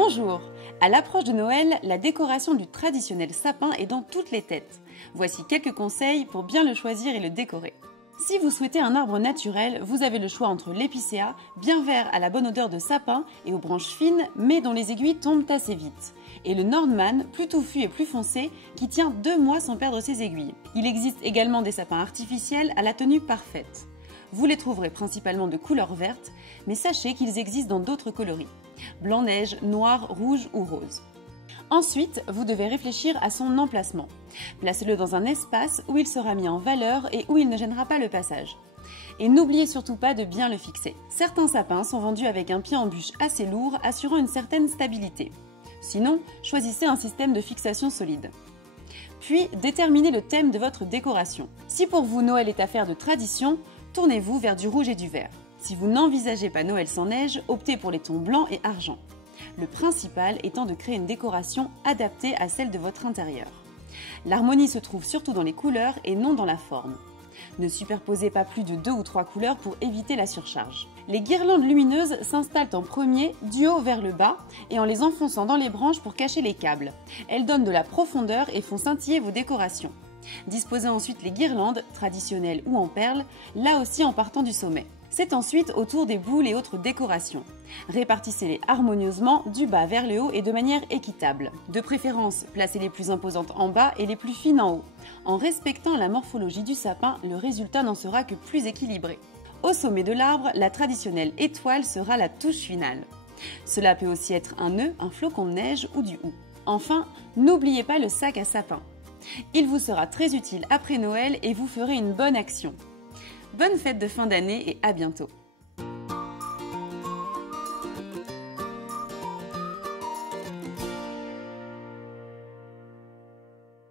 Bonjour! À l'approche de Noël, la décoration du traditionnel sapin est dans toutes les têtes. Voici quelques conseils pour bien le choisir et le décorer. Si vous souhaitez un arbre naturel, vous avez le choix entre l'épicéa, bien vert à la bonne odeur de sapin et aux branches fines, mais dont les aiguilles tombent assez vite, et le Nordman, plus touffu et plus foncé, qui tient 2 mois sans perdre ses aiguilles. Il existe également des sapins artificiels à la tenue parfaite. Vous les trouverez principalement de couleur verte, mais sachez qu'ils existent dans d'autres coloris. Blanc-neige, noir, rouge ou rose. Ensuite, vous devez réfléchir à son emplacement. Placez-le dans un espace où il sera mis en valeur et où il ne gênera pas le passage. Et n'oubliez surtout pas de bien le fixer. Certains sapins sont vendus avec un pied en bûche assez lourd, assurant une certaine stabilité. Sinon, choisissez un système de fixation solide. Puis, déterminez le thème de votre décoration. Si pour vous Noël est affaire de tradition, tournez-vous vers du rouge et du vert. Si vous n'envisagez pas Noël sans neige, optez pour les tons blanc et argent. Le principal étant de créer une décoration adaptée à celle de votre intérieur. L'harmonie se trouve surtout dans les couleurs et non dans la forme. Ne superposez pas plus de 2 ou 3 couleurs pour éviter la surcharge. Les guirlandes lumineuses s'installent en premier du haut vers le bas et en les enfonçant dans les branches pour cacher les câbles. Elles donnent de la profondeur et font scintiller vos décorations. Disposez ensuite les guirlandes, traditionnelles ou en perles, là aussi en partant du sommet. C'est ensuite au tour des boules et autres décorations. Répartissez-les harmonieusement du bas vers le haut et de manière équitable. De préférence, placez les plus imposantes en bas et les plus fines en haut. En respectant la morphologie du sapin, le résultat n'en sera que plus équilibré. Au sommet de l'arbre, la traditionnelle étoile sera la touche finale. Cela peut aussi être un nœud, un flocon de neige ou du hou. Enfin, n'oubliez pas le sac à sapin. Il vous sera très utile après Noël et vous ferez une bonne action. Bonne fête de fin d'année et à bientôt!